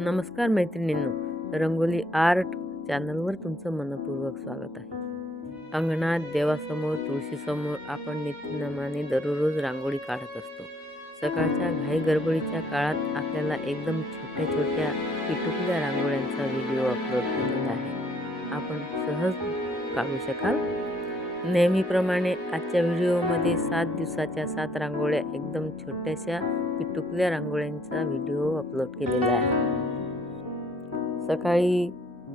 नमस्कार मैत्रिणींनो, रंगोली आर्ट चॅनलवर तुमचं मनपूर्वक स्वागत आहे. अंगणात देवासमोर तुळशीसमोर आपण नित्यनेमाने दररोज रांगोळी काढत असतो. सकाळच्या घाई गडबडीच्या काळात आपल्याला एकदम छोट्या छोट्या पिटुकल्या रांगोळ्यांचा व्हिडिओ अपलोड केलेला आहे. आपण सहज काढू शकाल. नेहमीप्रमाणे आजच्या व्हिडिओमध्ये 7 दिवसाच्या 7 रांगोळ्या एकदम छोट्याशा पिटुकल्या रांगोळ्यांचा व्हिडिओ अपलोड केलेला आहे. सकाळी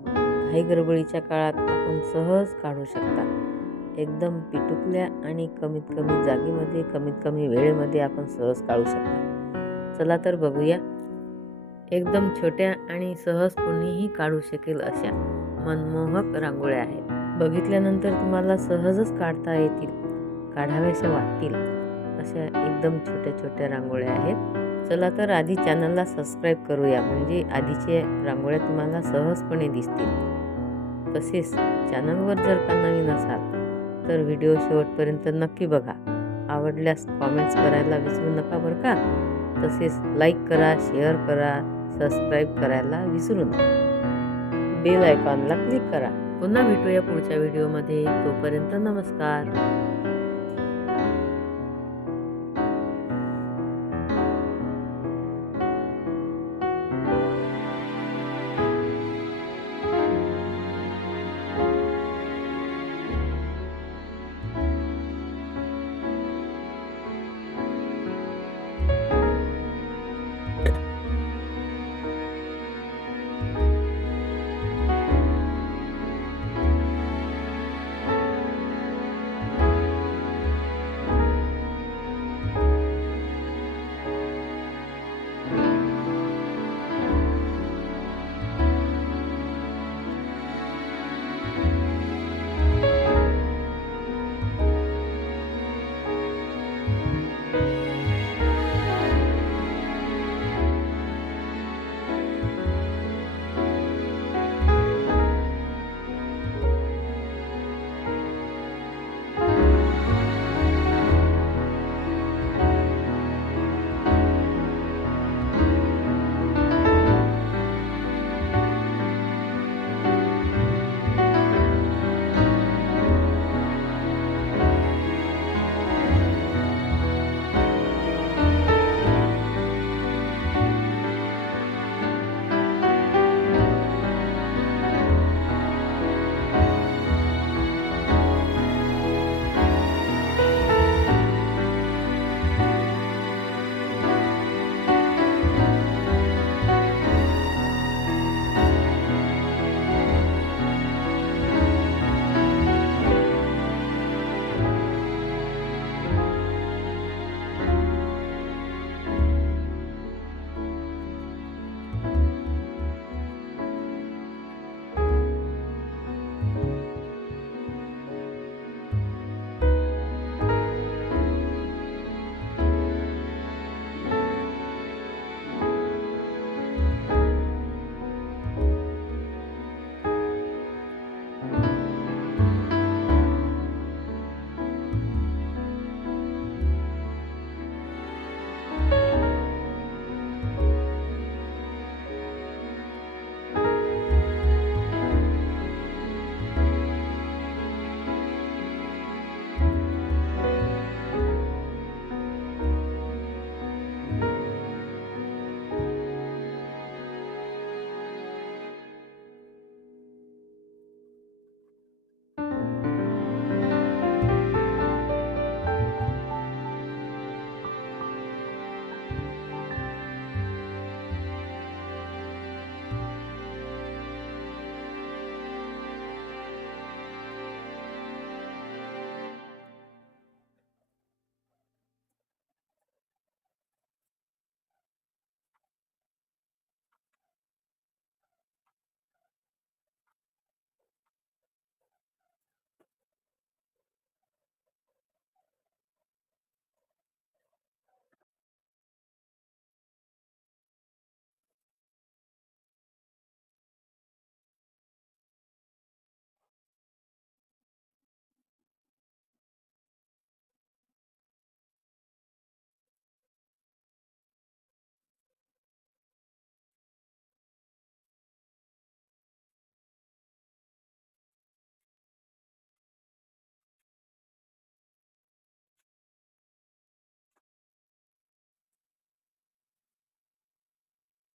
घाई गडबडीच्या काळात आपण सहज काढू शकता. एकदम पिटुकल्या आणि कमीत कमी जागेमध्ये कमीत कमी वेळेमध्ये आपण सहज काढू शकता. चला तर बघूया. एकदम छोट्या आणि सहज कोणीही काढू शकेल अशा मनमोहक रांगोळ्या आहेत. बघितल्यानंतर तुम्हाला सहजच काढता येतील, काढाव्याशा वाटतील अशा एकदम छोट्या छोट्या रांगोळ्या आहेत. चला तर आधी चॅनलला सबस्क्राईब करूया, म्हणजे आधीचे रांगोळ्या तुम्हाला सहजपणे दिसतील. तसेच चॅनलवर जर का नवीन असाल तर व्हिडिओ शेवटपर्यंत नक्की बघा. आवडल्यास कॉमेंट्स करायला विसरू नका बरं का. तसेच लाईक करा, शेअर करा, सबस्क्राईब करायला विसरू नका. बेल आयकॉनला क्लिक करा. पुन्हा भेटूया पुढच्या व्हिडिओमध्ये. तोपर्यंत नमस्कार.